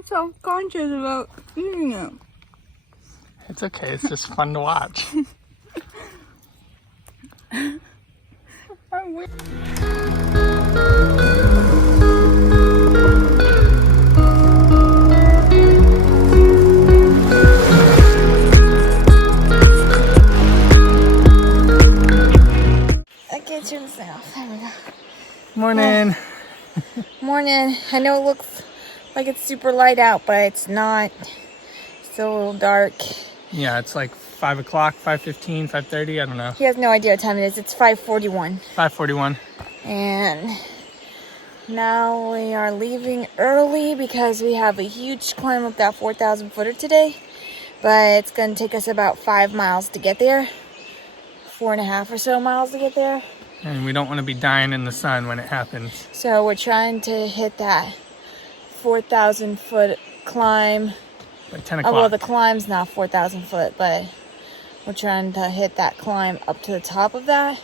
I'm self-conscious about eating it. It's okay. It's just fun to watch. I'm weird. Okay, turn this thing off. There we go. Morning. Morning. I know it looks like it's super light out, but it's not. It's still a little dark. Yeah, it's like 5 o'clock, 5:15, 5:30. I don't know. He has no idea what time it is. It's 5:41. 5:41. And now we are leaving early because we have a huge climb up that 4,000 footer today. But it's going to take us about 5 miles to get there. 4.5 or so miles to get there. And we don't want to be dying in the sun when it happens. So we're trying to hit that 4,000 foot climb. By 10 Oh, o'clock. well, the climb's not 4,000 foot, but we're trying to hit that climb up to the top of that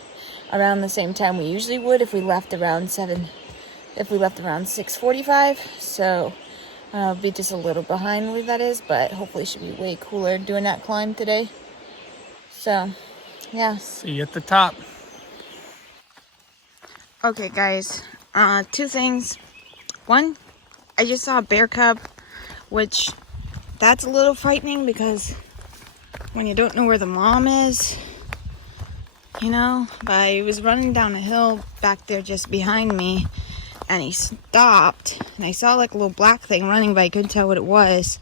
around the same time we usually would if we left around 6:45. So be just a little behind where that is, but hopefully it should be way cooler doing that climb today. So, yeah. See you at the top. Okay, guys. 2 things. One, I just saw a bear cub, which that's a little frightening because when you don't know where the mom is, you know, but he was running down a hill back there just behind me, and he stopped, and I saw like a little black thing running, but I couldn't tell what it was.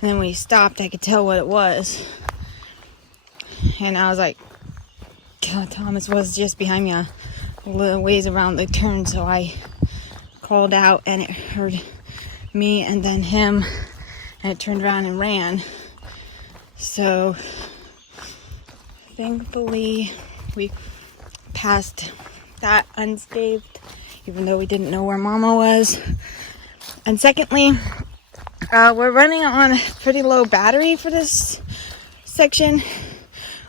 And then when he stopped, I could tell what it was, and I was like, God, Thomas was just behind me a little ways around the turn, so I called out, and it heard me and then him, and it turned around and ran. So thankfully we passed that unscathed, even though we didn't know where Mama was. And secondly, we're running on a pretty low battery for this section.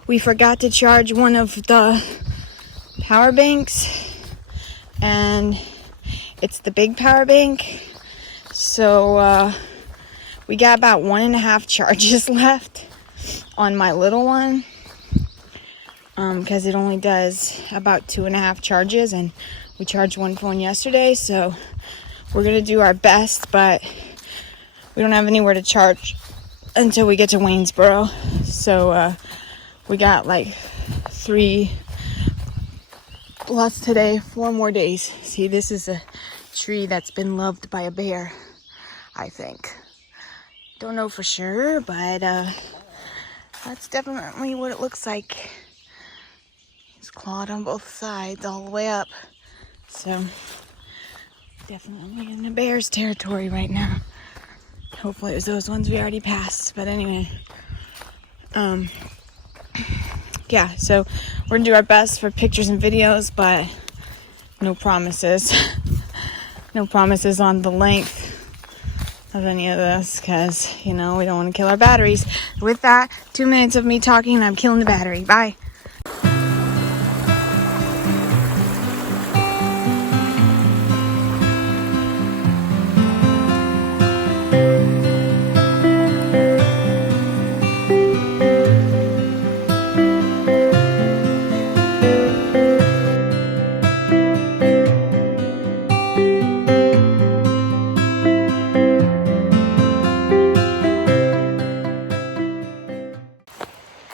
We forgot to charge one of the power banks, and it's the big power bank. So we got about 1.5 charges left on my little one, because it only does about 2.5 charges, and we charged one phone yesterday, so we're gonna do our best, but we don't have anywhere to charge until we get to Waynesboro. So we got like 3 plus today, 4 more days. See, this is a tree that's been loved by a bear, I think. Don't know for sure, but that's definitely what it looks like. It's clawed on both sides all the way up. So definitely in the bear's territory right now. Hopefully it was those ones we already passed. But anyway, yeah, so we're gonna do our best for pictures and videos, but no promises. No promises on the length of any of this, because, you know, we don't want to kill our batteries. With that, 2 minutes of me talking and I'm killing the battery. Bye.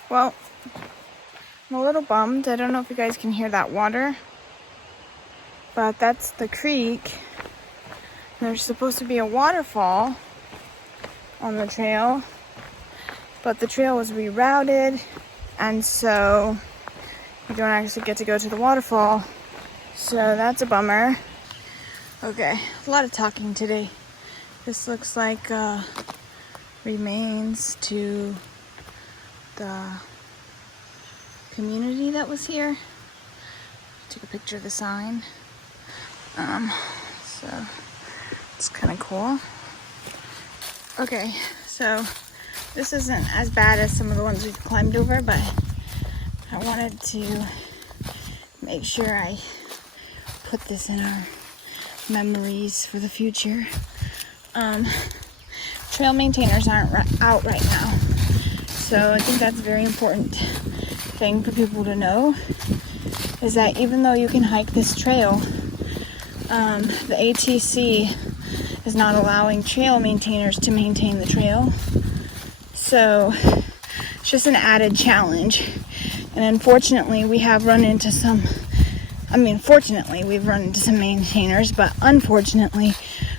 Well, I'm a little bummed. I don't know if you guys can hear that water, but that's the creek. There's supposed to be a waterfall on the trail, but the trail was rerouted, and so you don't actually get to go to the waterfall. So that's a bummer. Okay, a lot of talking today. This looks like remains to the community that was here. Took a picture of the sign. So it's kind of cool. Okay, so this isn't as bad as some of the ones we've climbed over, but I wanted to make sure I put this in our memories for the future. trail maintainers aren't out right now. So I think that's a very important thing for people to know, is that even though you can hike this trail, the ATC is not allowing trail maintainers to maintain the trail. So it's just an added challenge. And unfortunately, we have run into some, fortunately, we've run into some maintainers, but unfortunately,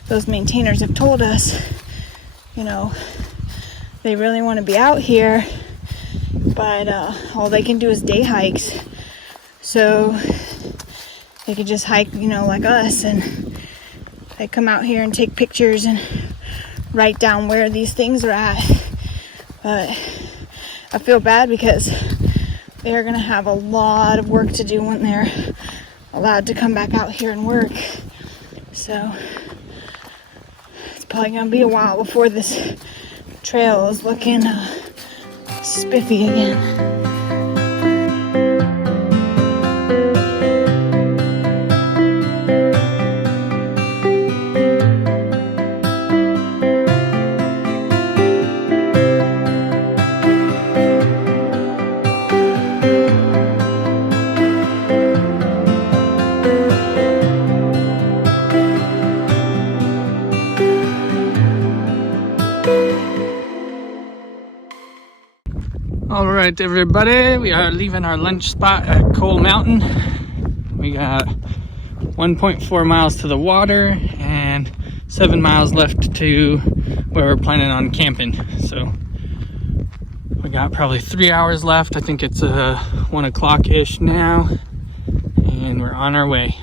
those maintainers have told us, they really want to be out here, but all they can do is day hikes. So they could just hike, like us, and they come out here and take pictures and write down where these things are at. But I feel bad because they're going to have a lot of work to do when they're allowed to come back out here and work. So it's probably going to be a while before this trail is looking spiffy again. All right, everybody, we are leaving our lunch spot at Coal Mountain. We got 1.4 miles to the water and 7 miles left to where we're planning on camping. So we got probably 3 hours left. I think it's 1 o'clock-ish now, and we're on our way.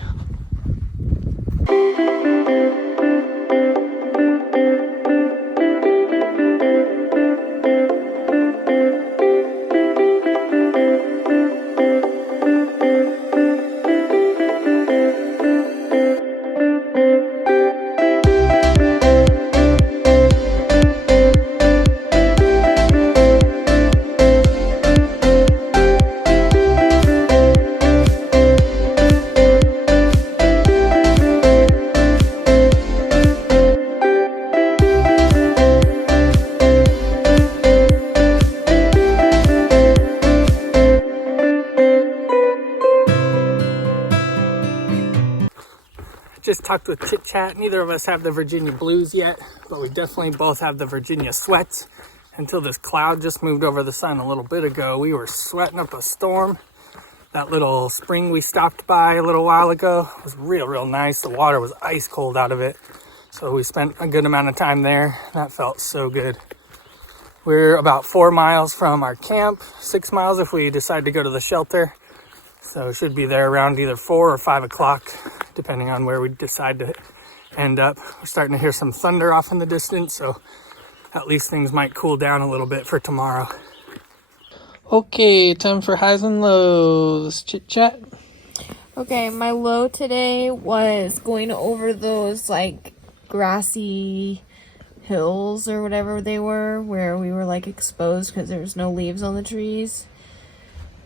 Just talked with Chit Chat. Neither of us have the Virginia Blues yet, but we definitely both have the Virginia Sweats. Until this cloud just moved over the sun a little bit ago, we were sweating up a storm. That little spring we stopped by a little while ago was real nice. The water was ice cold out of it, so we spent a good amount of time there. That felt so good. We're about 4 miles from our camp, 6 miles if we decide to go to the shelter. So should be there around either 4 or 5 o'clock, depending on where we decide to end up. We're starting to hear some thunder off in the distance, so at least things might cool down a little bit for tomorrow. Okay, time for highs and lows. Chit Chat. Okay, my low today was going over those grassy hills or whatever they were, where we were exposed because there was no leaves on the trees.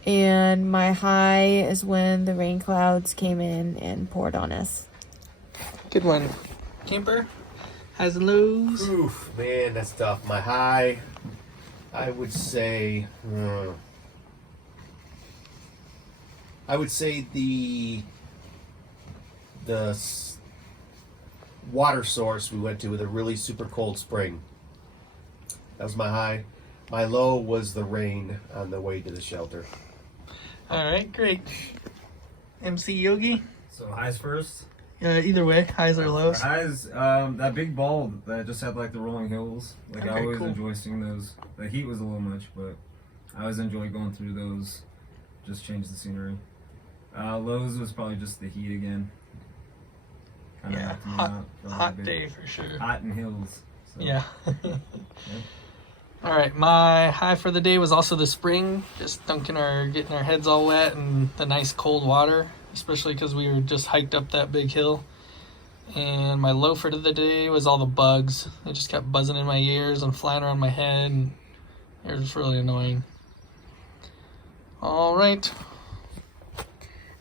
And my high is when the rain clouds came in and poured on us. Good one. Camper, highs and lows. Oof, man, that's tough. My high, I would say the water source we went to with a really super cold spring. That was my high. My low was the rain on the way to the shelter. All right, great. MC Yogi? So highs first. Either way, highs or lows. Highs, that big ball that just had the rolling hills. Okay, I always cool. enjoy seeing those. The heat was a little much, but I always enjoy going through those. Just change the scenery. Lows was probably just the heat again. Kinda Yeah, knocked me hot, out for a hot bit. day for sure. Hot in hills. So. Yeah. All right, my high for the day was also the spring, just getting our heads all wet and the nice cold water, especially because we were just hiked up that big hill. And my low for the day was all the bugs. They just kept buzzing in my ears and flying around my head, and it was really annoying. All right.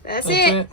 That's That's it.